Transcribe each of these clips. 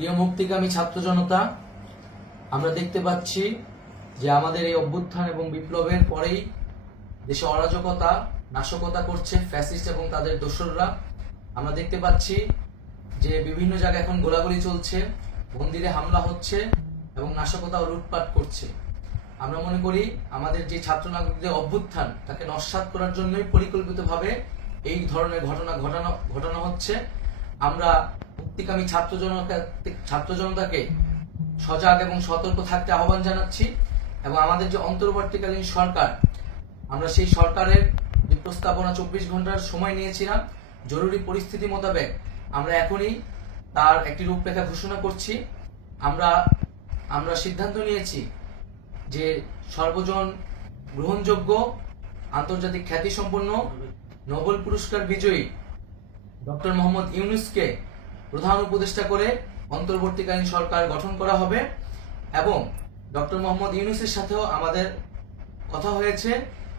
প্রিয় মুক্তিকামী ছাত্র জনতা, আমরা দেখতে পাচ্ছি যে আমাদের এই অভ্যুত্থান এবং বিপ্লবের পরেই দেশে অরাজকতা নাশকতা করছে ফ্যাসিস্ট এবং তাদের দোসররা। আমরা দেখতে পাচ্ছি যে বিভিন্ন জায়গায় এখন গোলাগুলি চলছে, মন্দিরে হামলা হচ্ছে এবং নাশকতা ও লুটপাট করছে। আমরা মনে করি আমাদের যে ছাত্র নাগরিকদের অভ্যুত্থান তাকে নস্যাৎ করার জন্যই পরিকল্পিতভাবে এই ধরনের ঘটনা ঘটানো হচ্ছে। আমরা মুক্তিকামী ছাত্র জনতাকে সজাগ এবং সতর্ক থাকতে আহ্বান জানাচ্ছি এবং আমাদের যে অন্তর্বর্তীকালীন সরকার, আমরা সেই সরকারের যে প্রস্তাবনা 24 ঘন্টার সময় নিয়েছিলাম, জরুরি পরিস্থিতি মোতাবেক আমরা এখনই তার একটি রূপরেখা ঘোষণা করছি। আমরা সিদ্ধান্ত নিয়েছি যে সর্বজন গ্রহণযোগ্য আন্তর্জাতিক খ্যাতিসম্পন্ন নোবেল পুরস্কার বিজয়ী ডক্টর মোহাম্মদ ইউনূসকে প্রধান উপদেষ্টা করে অন্তর্বর্তীকালীন সরকার গঠন করা হবে এবং ডক্টর মোহাম্মদ ইউনূসের সাথেও আমাদের কথা হয়েছে।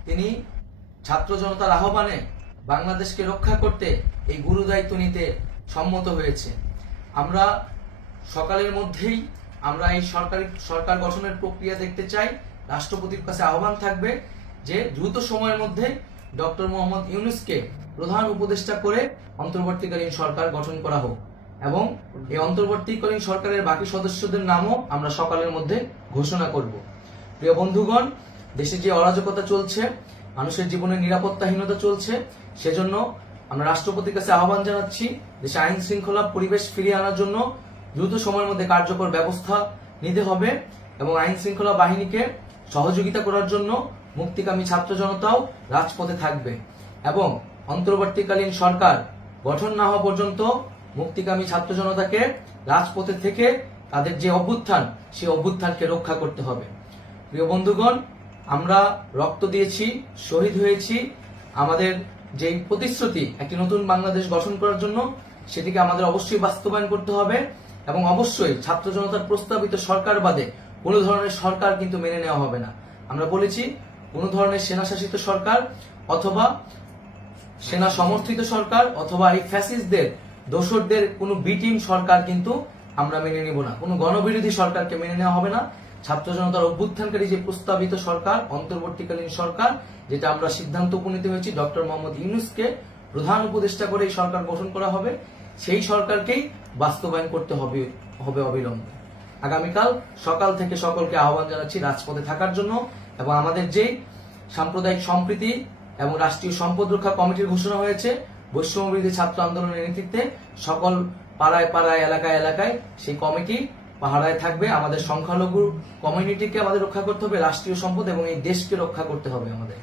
তিনি ছাত্র জনতার আহ্বানে বাংলাদেশকে রক্ষা করতে এই গুরু দায়িত্ব নিতে সম্মত হয়েছে। আমরা সকালের মধ্যেই আমরা এই সরকার গঠনের প্রক্রিয়া দেখতে চাই। রাষ্ট্রপতির কাছে আহ্বান থাকবে যে দ্রুত সময়ের মধ্যে ডক্টর মোহাম্মদ ইউনূসকে প্রধান উপদেষ্টা করে অন্তর্বর্তীকালীন সরকার গঠন করা হোক এবং এই অন্তর্বর্তীকালীন সরকারের বাকি সদস্যদের নামও আমরা সকালের মধ্যে ঘোষণা করব। প্রিয় বন্ধুগণ, দেশে যে অরাজকতা চলছে, মানুষের জীবনের নিরাপত্তাহীনতা চলছে, সেজন্য আমরা রাষ্ট্রপতির কাছে আহ্বান জানাচ্ছি দেশে আইন শৃঙ্খলা পরিবেশ ফিরিয়ে আনার জন্য দ্রুত সময়ের মধ্যে কার্যকর ব্যবস্থা নিতে হবে এবং আইন শৃঙ্খলা বাহিনীকে সহযোগিতা করার জন্য মুক্তিকামী ছাত্র জনতাও রাজপথে থাকবে এবং অন্তর্বর্তীকালীন সরকার গঠন না হওয়া পর্যন্ত মুক্তিকামী ছাত্র জনতাকে রাজপথে থেকে তাদের যে অভ্যুত্থান, সেই অভ্যুত্থানকে রক্ষা করতে হবে। প্রিয় বন্ধুগণ, আমরা রক্ত দিয়েছি, শহীদ হয়েছি। আমাদের যে প্রতিশ্রুতি একটি নতুন বাংলাদেশ গঠন করার জন্য, সেটিকে আমাদের অবশ্যই বাস্তবায়ন করতে হবে এবং অবশ্যই ছাত্র জনতার প্রস্তাবিত সরকার বাদে কোনো ধরনের সরকার কিন্তু মেনে নেওয়া হবে না। আমরা বলেছি কোনো ধরনের সেনা শাসিত সরকার অথবা সেনা সমর্থিত সরকার অথবা এই ফ্যাসিস্টদের দোসরদের কোনো বি টিম সরকার কিন্তু আমরা মেনে নিব না। কোনো গণবিরোধী সরকারকে মেনে নেওয়া হবে না। ছাত্র জনতার অভ্যুত্থানকারী যে প্রস্তাবিত সরকার, অন্তর্বর্তীকালীন সরকার, যেটা আমরা সিদ্ধান্ত উপনীত হয়েছি ডক্টর মোহাম্মদ ইউনূসকে প্রধান উপদেষ্টা করে এই সরকার গঠন করা হবে, সেই সরকারকেই বাস্তবায়ন করতে হবে অবিলম্বে। আগামীকাল সকাল থেকে সকলকে আহ্বান জানাচ্ছি রাজপথে থাকার জন্য এবং আমাদের যে সাম্প্রদায়িক সম্প্রীতি এবং রাষ্ট্রীয় সম্পদ রক্ষা কমিটির ঘোষণা হয়েছে বৈষম্যবিরোধী ছাত্র আন্দোলনের নেতৃত্বে, সকল পাড়ায় পাড়ায় এলাকায় এলাকায় সেই কমিটি পাহারায় থাকবে। আমাদের সংখ্যালঘু কমিউনিটিকে আমাদের রক্ষা করতে হবে, রাষ্ট্রীয় সম্পদ এবং এই দেশকে রক্ষা করতে হবে আমাদের।